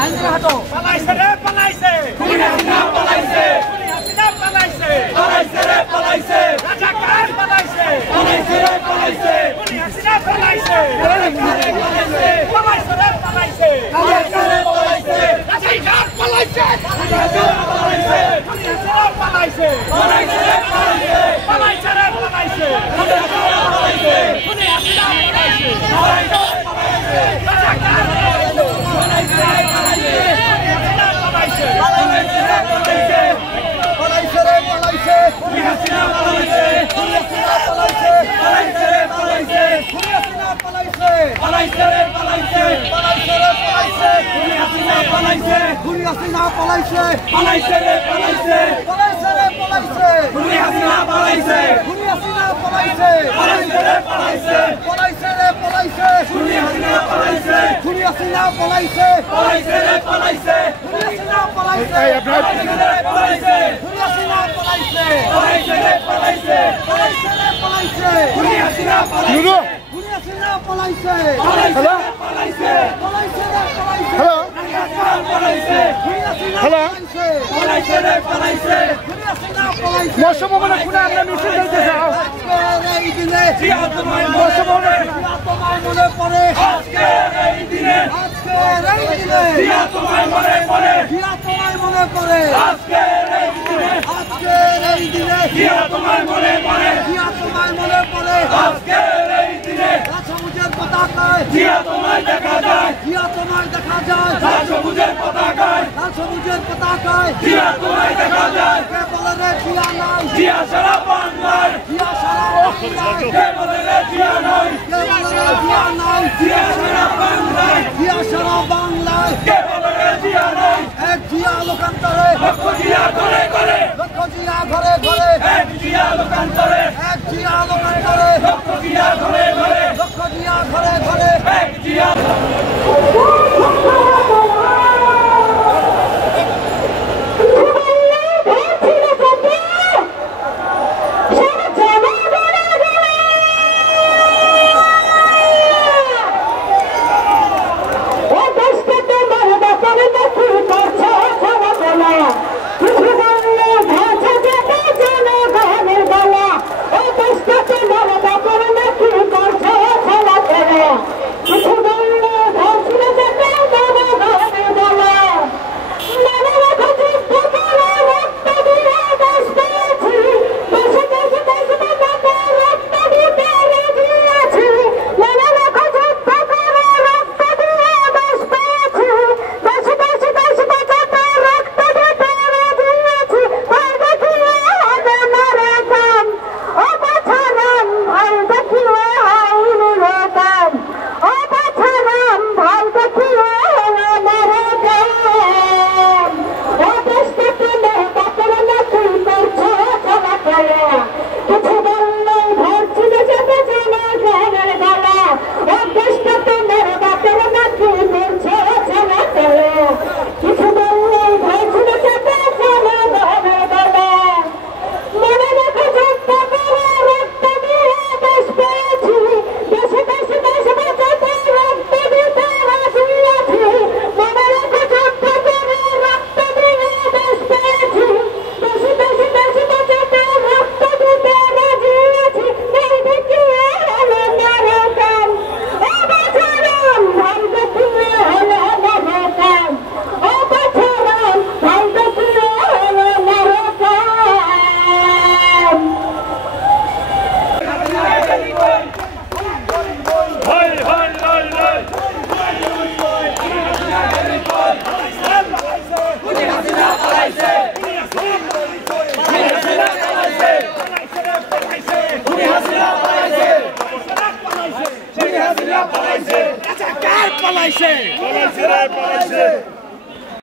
Line ধরে হাঁটো। পালাইছে রে পালাইছে, খুনি হাসিনা পালাইছে, খুনি হাসিনা পালাইছে, পালাইছে রে পালাইছে, রাজাকার পালাইছে, পালাইছে রে পালাইছে, খুনি হাসিনা পালাইছে, পালাইছে রে পালাইছে, পালাইছে রে পালাইছে, পালাইছে রে পালাইছে, রাজাকার পালাইছে, খুনি হাসিনা পালাইছে, খুনি হাসিনা পালাইছে, পালাইছে রে পালাইছে, পালাইছে রে পালাইছে, খুনি হাসিনা পালাইছে, খুনি হাসিনা পালাইছে, পালাইছে রে পালাইছে, রাজাকার পালাইছে, পালাইছে রে পালাইছে, খুনি হাসিনা পালাইছে, খুনি হাসিনা পালাইছে, পালাইছে রে পালাইছে, খুনি হাসিনা পালাইছে, পালাইছে রে পালাইছে, পালাইছে রে পালাইছে, খুনি হাসিনা পালাইছে, খুনি হাসিনা পালাইছে, পালাইছে রে পালাইছে, পালাইছে রে পালাইছে, খুনি হাসিনা পালাইছে, খুনি হাসিনা পালাইছে, পালাইছে রে পালাইছে, পালাইছে রে পালাইছে, খুনি হাসিনা পালাইছে, খুনি হাসিনা পালাইছে, পালাইছে রে পালাইছে, খুনি হাসিনা পালাইছে, পালাইছে রে পালাইছে, খুনি হাসিনা পালাইছে, পালাইছে রে পালাইছে, পালাইছে রে পালাইছে, খুনি হাসিনা পালাইছে, খুনি হাসিনা পালাইছে, পালাইছে রে পালাইছে, পালাইছে রে পালাইছে, হ্যালো পালাইছে, খুনি হাসিনা পালাইছে, পালাইছে রে পালাইছে, খুনি হাসিনা পালাইছে, মশবনে খুনা আমরা মিছিল দিতে যাও আজকে এই দিনে জিয়া তোমায় মশবনে জিয়া তোমায় মনে পড়ে আজকে এই দিনে, আজকে এই দিনে জিয়া তোমায় মনে পড়ে, জিয়া তোমায় মনে পড়ে আজকে এই দিনে, আজকে এই দিনে জিয়া তোমায় মনে পড়ে, জিয়া তোমায় মনে পড়ে আজকে এই দিনে, সবুজের পতাকায় জিয়া তোমায় দেখা যায়, জিয়া তোমায় দেখা যায়, সবুজের পতাকায়, সবুজের পতাকায় জিয়া তোমায় দেখা যায়, কে বলে রে জিয়া নাই, জিয়া সারা বাংলায়, জিয়া সারা বাংলায়, কে বলে রে জিয়া নাই, কে বলে রে জিয়া নাই, জিয়া সারা বাংলায়, জিয়া সারা বাংলায়, কে বলে রে জিয়া নাই, এক জিয়া লোকান্তরে লক্ষ জিয়া ঘরে ঘরে, লক্ষ জিয়া ঘরে ঘরে, এক জিয়া লোকান্তরে, এক জিয়া লোকান্তরে, লক্ষ জিয়া ঘরে ঘরে, লক্ষ জিয়া ঘরে ঘরে, এক জিয়া পালাইছে, পালাইছে রে পালাইছে।